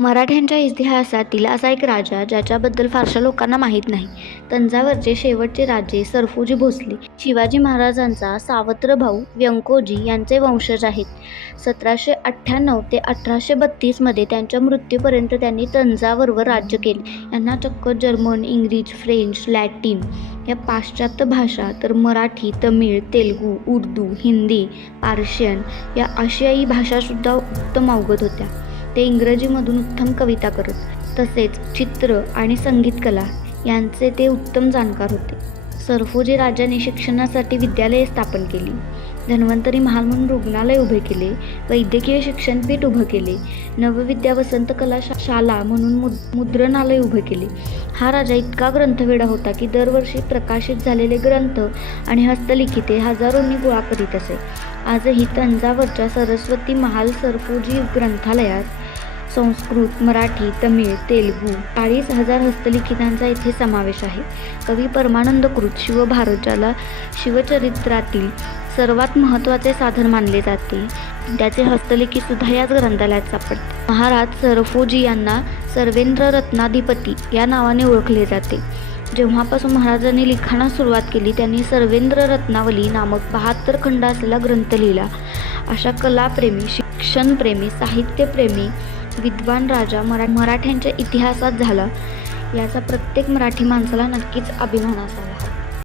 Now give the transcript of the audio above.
मराठ्यांच्या इतिहासातील असा एक राजा ज्याच्याबद्दल फारशा लोकांना माहीत नाही. तंजावरचे शेवटचे राजे सरफोजी भोसले शिवाजी महाराजांचा सावत्र भाऊ व्यंकोजी यांचे वंशज आहेत. सतराशे अठ्ठ्याण्णव ते अठराशे बत्तीसमध्ये त्यांच्या मृत्यूपर्यंत त्यांनी तंजावरवर राज्य केले. यांना चक्क जर्मन इंग्रज फ्रेंच लॅटिन या पाश्चात्य भाषा तर मराठी तमिळ तेलगू उर्दू हिंदी पार्शियन या आशियाई भाषासुद्धा उत्तम अवगत होत्या. ते इंग्रजीमधून उत्तम कविता करत तसेच चित्र आणि संगीतकला यांचे ते उत्तम जाणकार होते. सरफोजी राजाने शिक्षणासाठी विद्यालये स्थापन केली. धन्वंतरी महाल म्हणून रुग्णालय उभे केले. वैद्यकीय शिक्षणपीठ उभं केले. नवविद्या वसंत कला शा शाला म्हणून मुद मुद्रणालय उभे केले. हा राजा इतका ग्रंथवेडा होता की दरवर्षी प्रकाशित झालेले ग्रंथ आणि हस्तलिखिते हजारोंनी गोळा करीत असे. आजही तंजावरच्या सरस्वती महाल सरफोजी ग्रंथालयात. संस्कृत मराठी तमिळ तेलुगू चाळीस हजार हस्तलिखितांचा इथे समावेश आहे. कवी परमानंदकृत कृत ज्याला शिवचरित्रातील सर्वात महत्त्वाचे साधन मानले जाते. त्याचे हस्तलिखितसुद्धा याच ग्रंथालयात सापडते. महाराज सरफोजी यांना सर्वेंद्र रत्नाधिपती या नावाने ओळखले जाते. जेव्हापासून महाराजांनी लिखाणास सुरुवात केली त्यांनी सर्वेंद्र रत्नावली नामक बहात्तर खंड असलेला ग्रंथ लिहिला. अशा कलाप्रेमी शिक्षणप्रेमी साहित्यप्रेमी विद्वान राजा मरा मराठ्यांच्या इतिहासात झाला. याचा प्रत्येक मराठी माणसाला नक्कीच अभिमान असावा.